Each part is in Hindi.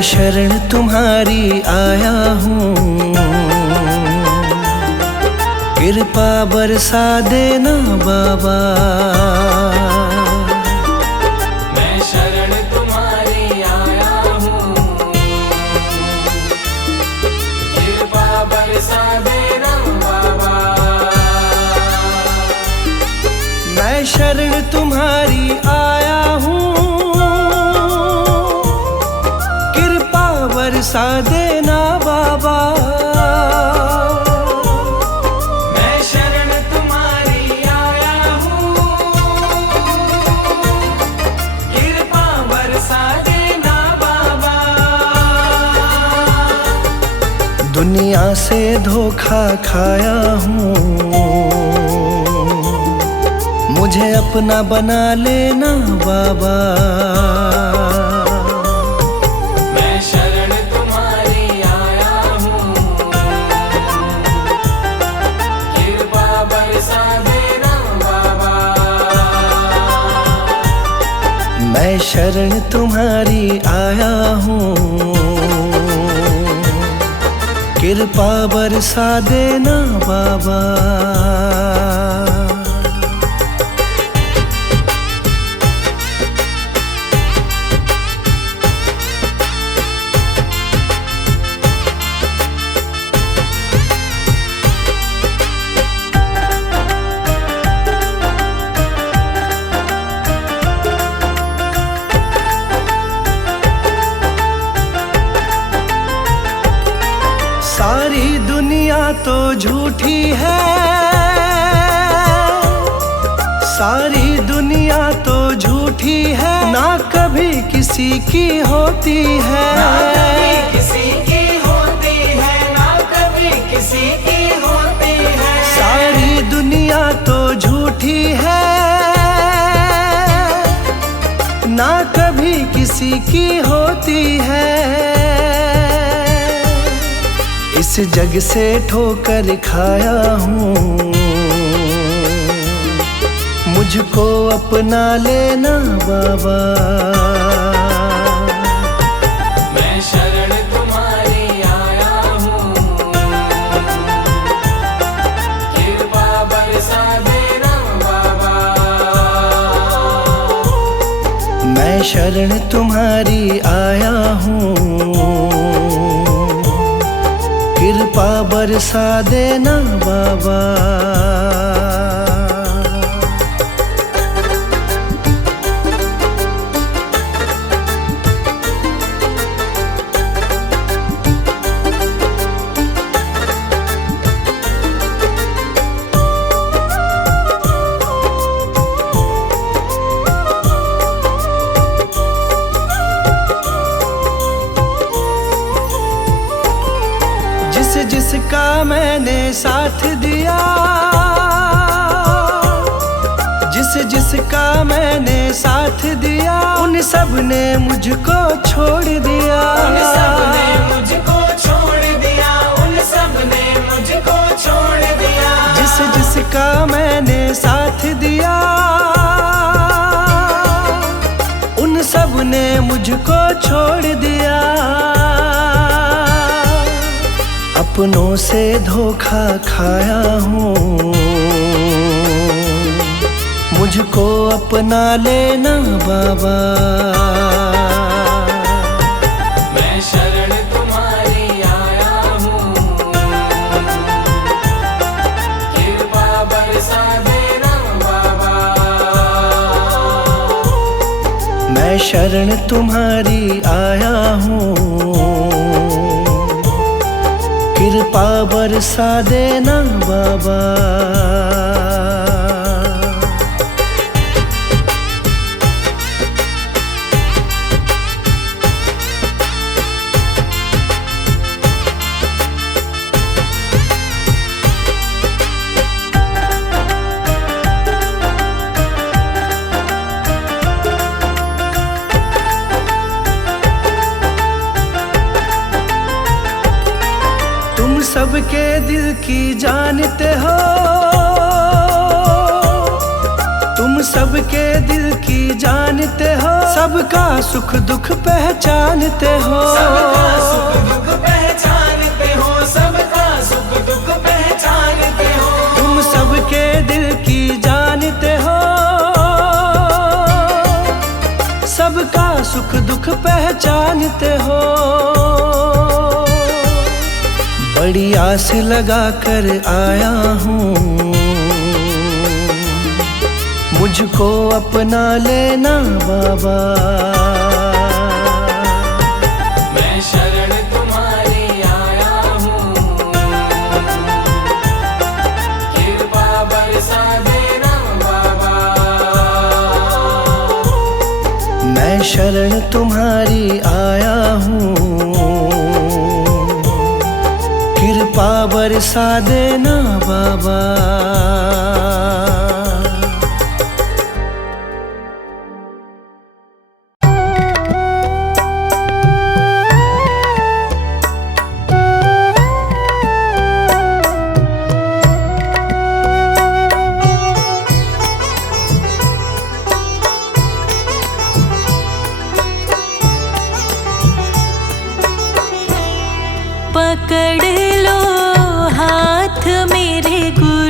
मैं शरण तुम्हारी आया हूँ, कृपा बरसा देना बाबा। मैं शरण तुम्हारी आया हूँ, कृपा बरसा देना बाबा। मैं शरण तुम्हारी आया हूँ, कृपा बरसा देना बाबा। मैं शरण तुम्हारी आया हूँ, कृपा बरसा देना बाबा। दुनिया से धोखा खाया हूँ, मुझे अपना बना लेना बाबा। मैं शरण तुम्हारी आया हूँ, कृपा बरसा देना बाबा। मैं शरण तुम्हारी आया हूँ, कृपा बरसा देना बाबा। सारी दुनिया तो झूठी है, सारी दुनिया तो झूठी है, ना कभी किसी की होती है। ना कभी किसी की होती है, ना कभी किसी की होती है। सारी दुनिया तो झूठी है, ना कभी किसी की होती है। इस जग से ठोकर खाया हूँ, मुझको अपना लेना बाबा। मैं शरण तुम्हारी आया हूँ, कृपा बरसा देना बाबा। मैं शरण तुम्हारी आया हूँ, कृपा बरसा देना बाबा। जिसका मैंने साथ दिया, जिसका मैंने साथ दिया, उन सब ने मुझको छोड़ दिया। उन सब ने मुझको छोड़ दिया, उन सब ने मुझको छोड़ दिया। जिसका मैंने साथ दिया, उन सब ने मुझको छोड़ दिया। अपनों से धोखा खाया हूँ, मुझको अपना लेना बाबा। मैं शरण तुम्हारी आया हूँ, कृपा बरसा देना बाबा। मैं शरण तुम्हारी आया हूँ, कृपा बरसा देना बाबा। तुम सबके दिल की जानते हो, तुम सबके दिल की जानते जानते हो, सबका सुख दुख पहचानते हो। सबका सुख दुख पहचानते हो, सबका सुख दुख पहचानते हो। तुम सबके दिल की जानते हो, सबका सुख दुख पहचानते हो। बड़ी आस लगा कर आया हूँ, मुझको अपना लेना बाबा। मैं शरण तुम्हारी आया हूँ, कृपा बरसा देना बाबा। मैं शरण तुम्हारी आया हूँ, कृपा बरसा देना बाबा। पकड़ लो हाथ मेरे गुरु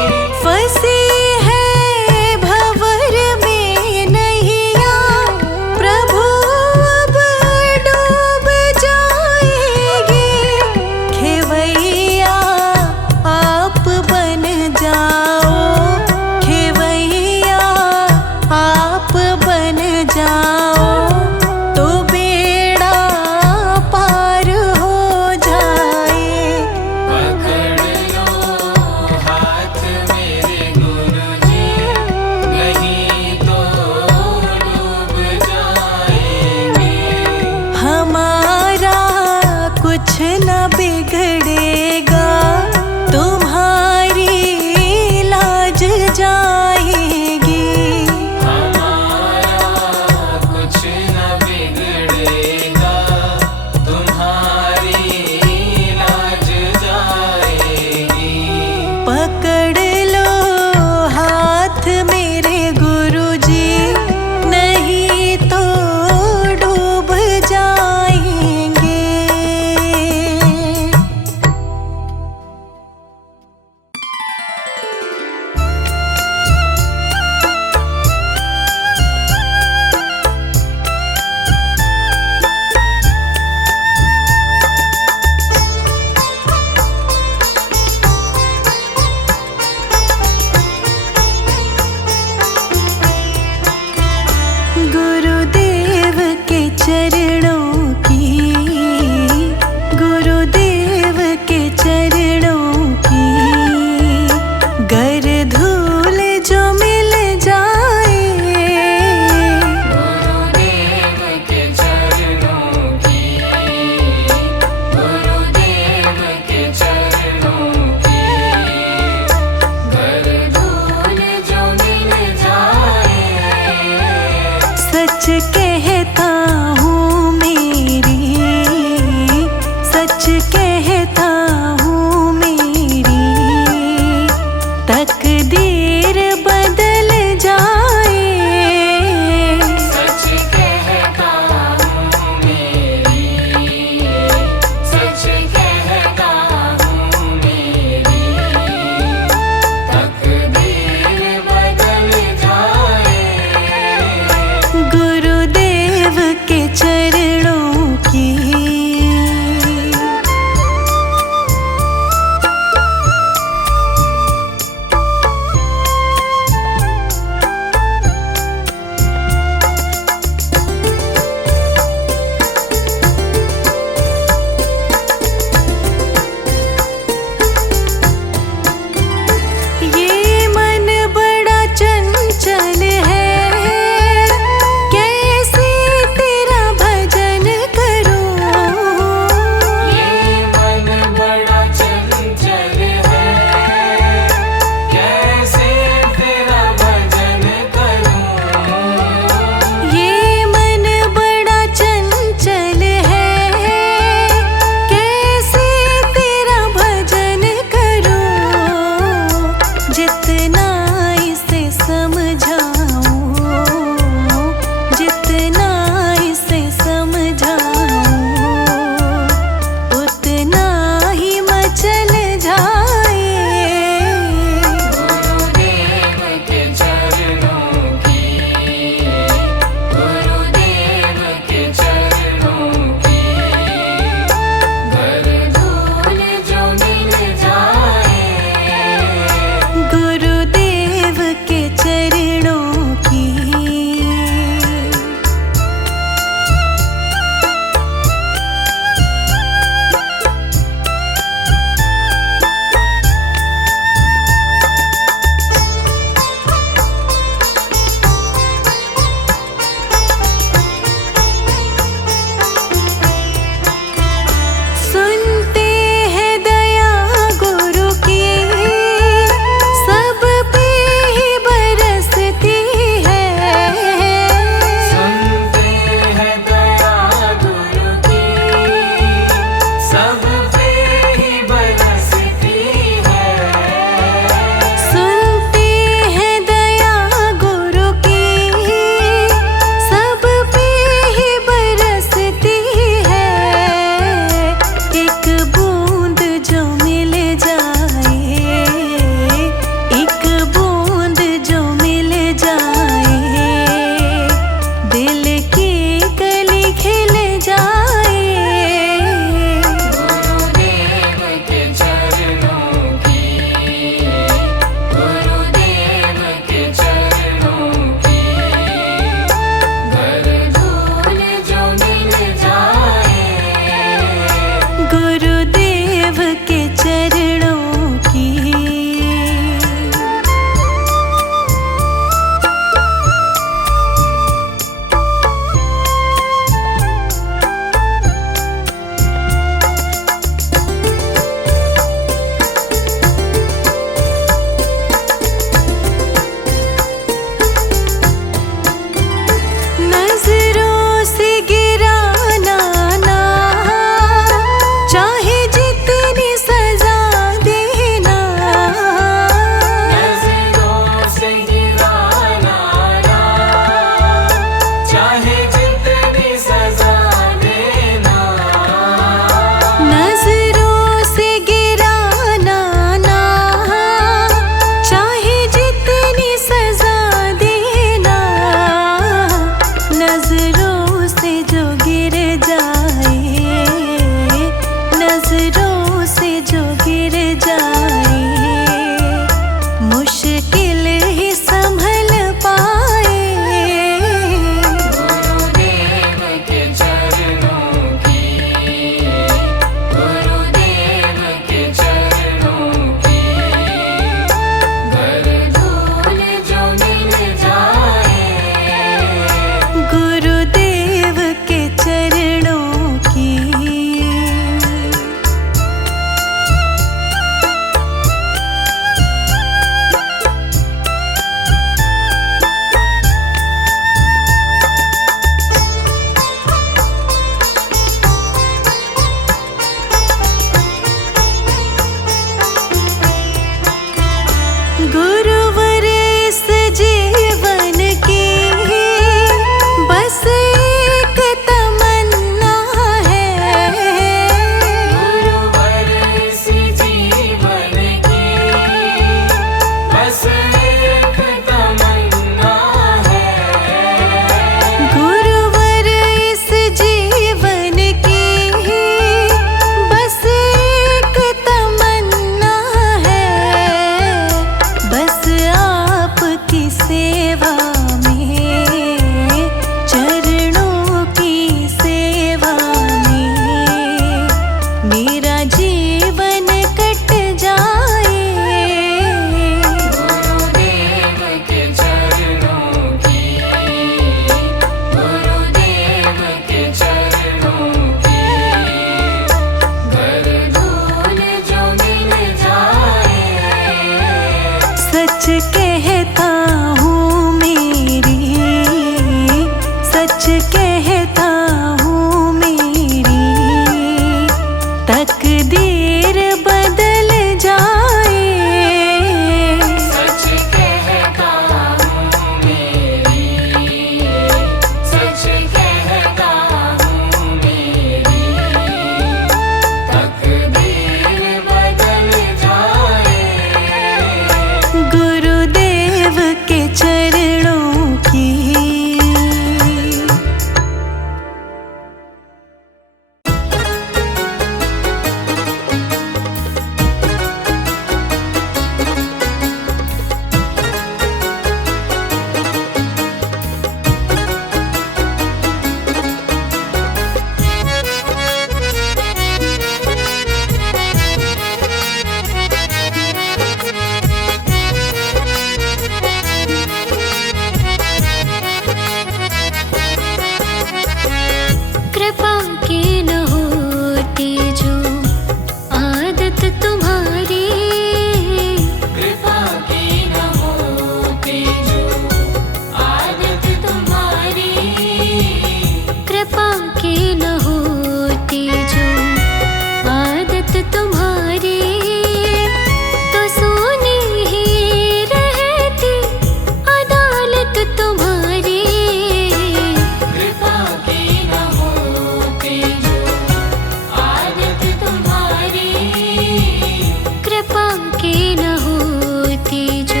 कृपा की न होती जो।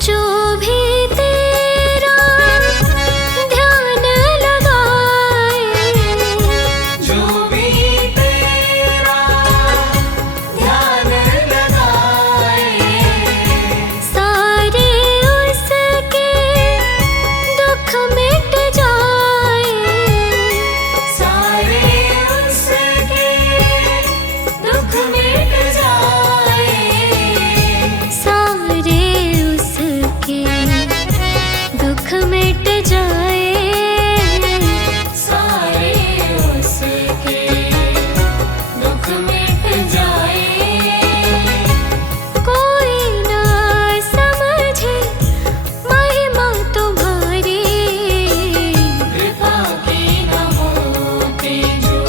जो भी तेरा ध्यान लगाए, जो भी तेरा ध्यान लगाए, सारे उसके दुख मिट जाए, सारे उसके दुख मिट जाए, सारे उसके दुख मिट जाए, सारे उसके दुख मिट जाए। कोई ना समझे महिमा तुम्हारी, कृपा की न होती जो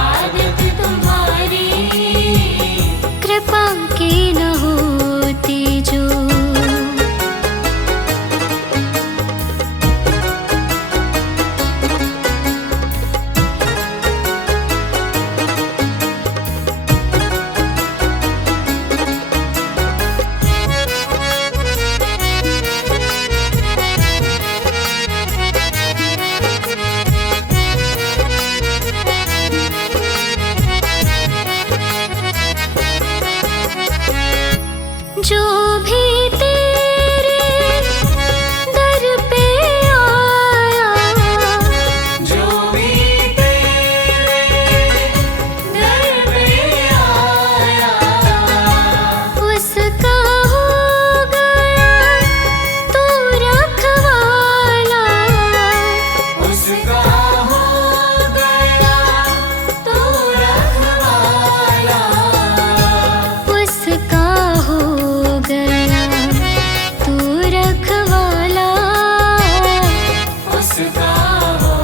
आदत तुम्हारी, कृपा की न होती जो। जो भी तेरे दर पे आया, जो भी तेरे दर पे आया, उसका हो गया तू रखवाला, उसका हो गया तू रखवाला, उसका हो गया तू रखवाला, उसका हो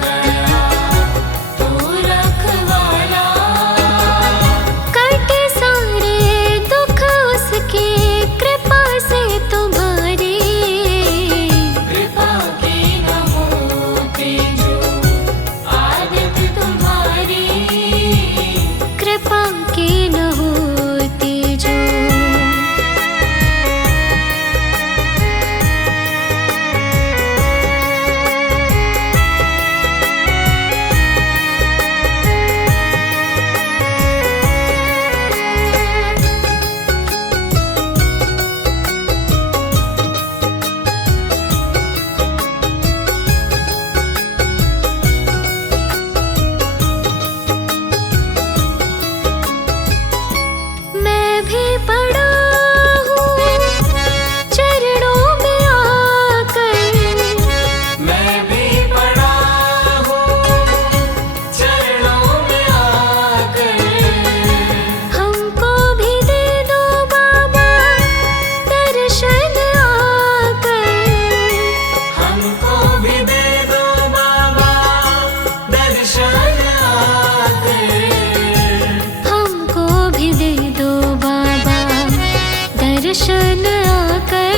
गया तू रखवाला। कटे सारे दुख उसकी कृपा से तुम्हारी, कृपा की न होती जो आदत तुम्हारी, कृपा की न होती जो। मैं भी पड़ा हूँ चरणों में आकर, मैं भी पड़ा हूँ चरणों में आकर, हमको भी दे दो बाबा दर्शन आकर, हमको भी दे दो बाबा दर्शन आकर, हमको भी दे दो बाबा दर्शन आकर,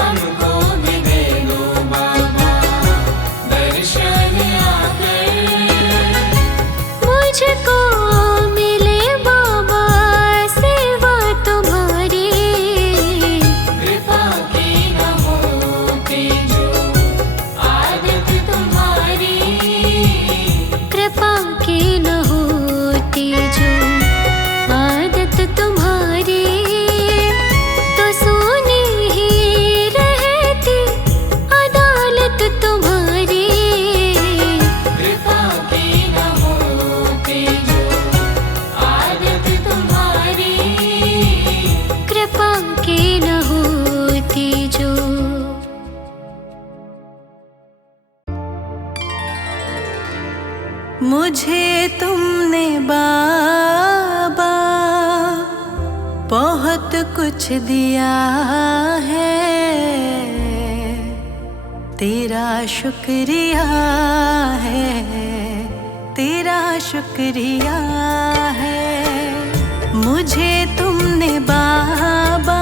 हमको भी दे दो बाबा दर्शन आकर। मुझको मिले बाबा सेवा तुम्हारी, कृपा की न होती जो आदत तुम्हारी, कृपा की न होती जो आदत तुम्हारी, तो सोनी ही रहती अदालत तुम्हारी, कृपा की न होती जो आदत तुम्हारी, कृपा की न होती जो। मुझे तुमने बाबा कुछ दिया है, तेरा शुक्रिया है, तेरा शुक्रिया है। मुझे तुमने बाबा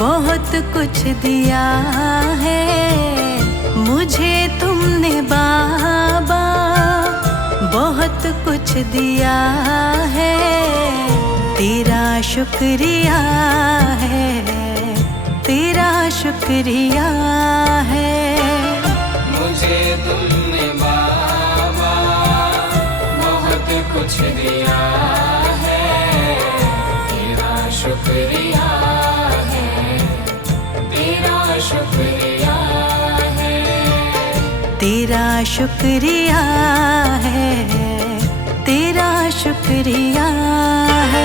बहुत कुछ दिया है, मुझे तुमने बाबा बहुत कुछ दिया है, तेरा शुक्रिया है, तेरा शुक्रिया है। मुझे तुमने बाबा बहुत कुछ दिया है, तेरा शुक्रिया है, तेरा शुक्रिया है, तेरा शुक्रिया है, तेरा शुक्रिया है।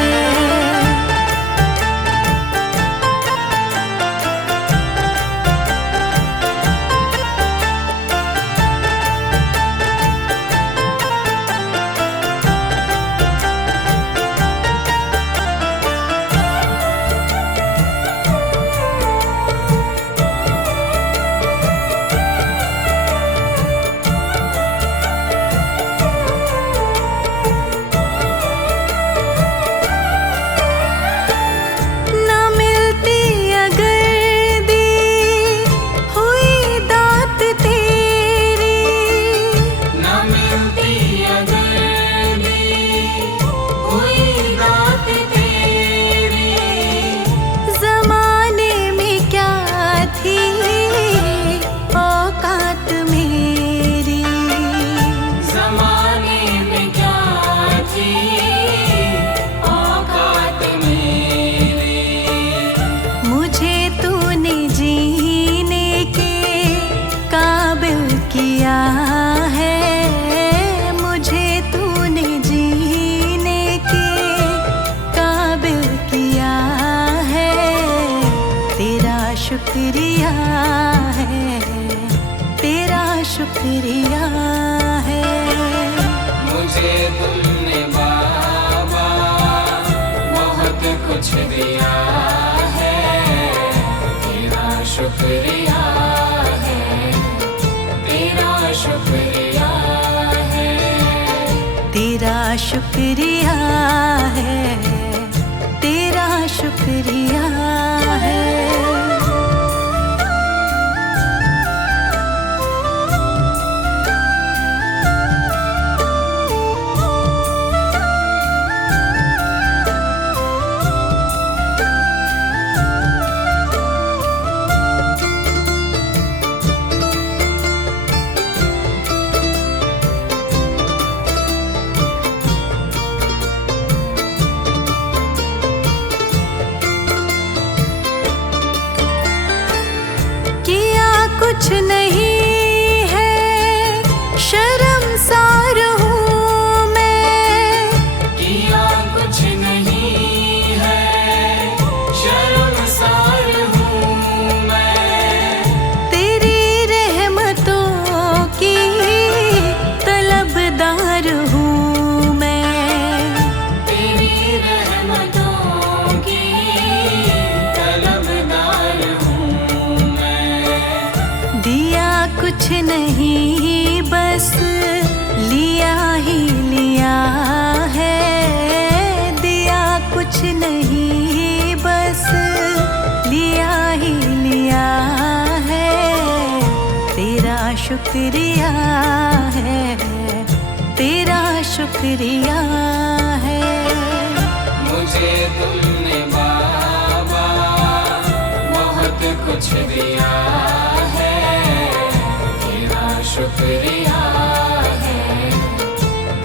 शुक्रिया है, तेरा शुक्रिया है। मुझे तुमने बाबा बहुत कुछ दिया है, तेरा शुक्रिया है, तेरा शुक्रिया है, तेरा शुक्रिया है, तेरा शुक्रिया है। कुछ नहीं है, शर्मसार हूँ मैं। किया कुछ नहीं है, शर्मसार हूँ मैं। तेरी रहमतों की तलबदार हूँ मैं। तेरी रहमतों की तलबदार हूँ मैं। दिया कुछ नहीं, बस लिया ही लिया है। दिया कुछ नहीं, बस लिया ही लिया है, तेरा शुक्रिया है, तेरा शुक्रिया है। मुझे तुमने बाबा बहुत कुछ दिया है, तेरा शुक्रिया है,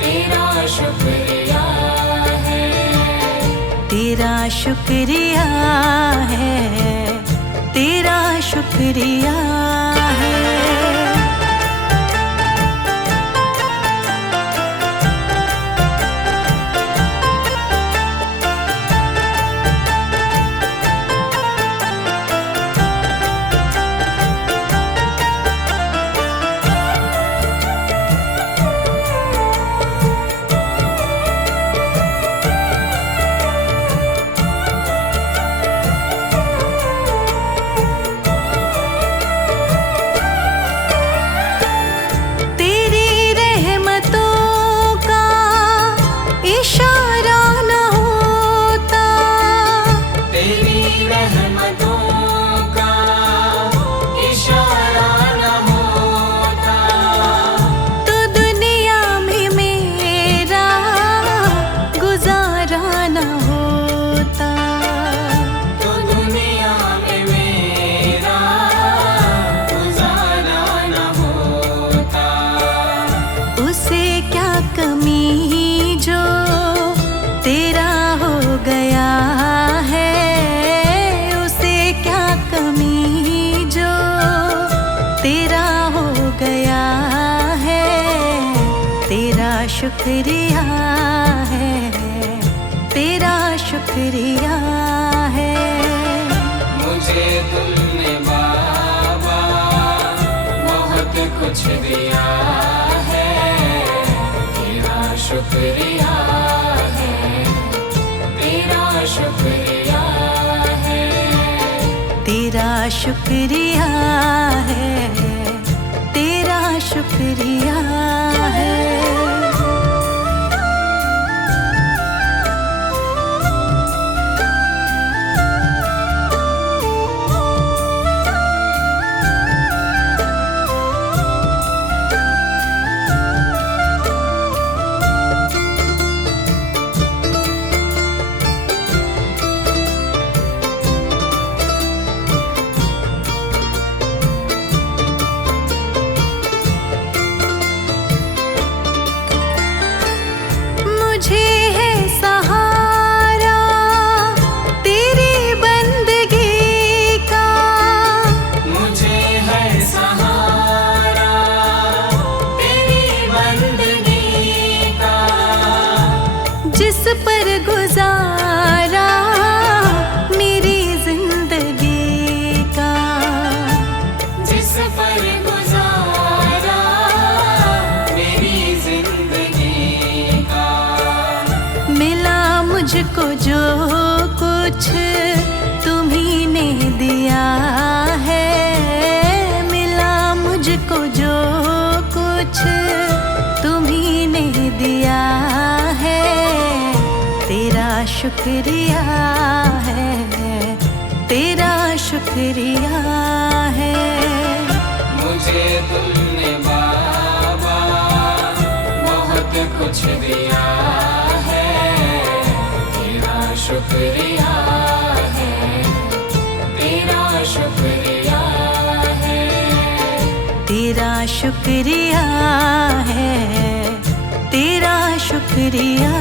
तेरा शुक्रिया है, तेरा शुक्रिया है, तेरा शुक्रिया है। गया है, उसे क्या कमी जो तेरा हो गया है। तेरा शुक्रिया है, तेरा शुक्रिया है। मुझे तुमने बाबा बहुत कुछ दिया है, तेरा शुक्रिया है, तेरा शुक्रिया है। तेरा शुक्रिया है, तेरा शुक्रिया है। मुझे है सहारा तेरी बंदगी का, मुझे है सहारा तेरी बंदगी का। जिस पर गुजारा मेरी जिंदगी का, जिस पर गुजारा मेरी जिंदगी का। मिला मुझको जो कुछ तुम्ही ने दिया है, मिला मुझको जो कुछ तुम्ही ने दिया है। तेरा शुक्रिया है, तेरा शुक्रिया है। मुझे तुमने बाबा बहुत कुछ दिया है, तेरा शुक्रिया है, तेरा शुक्रिया है। तेरा शुक्रिया है, तेरा शुक्रिया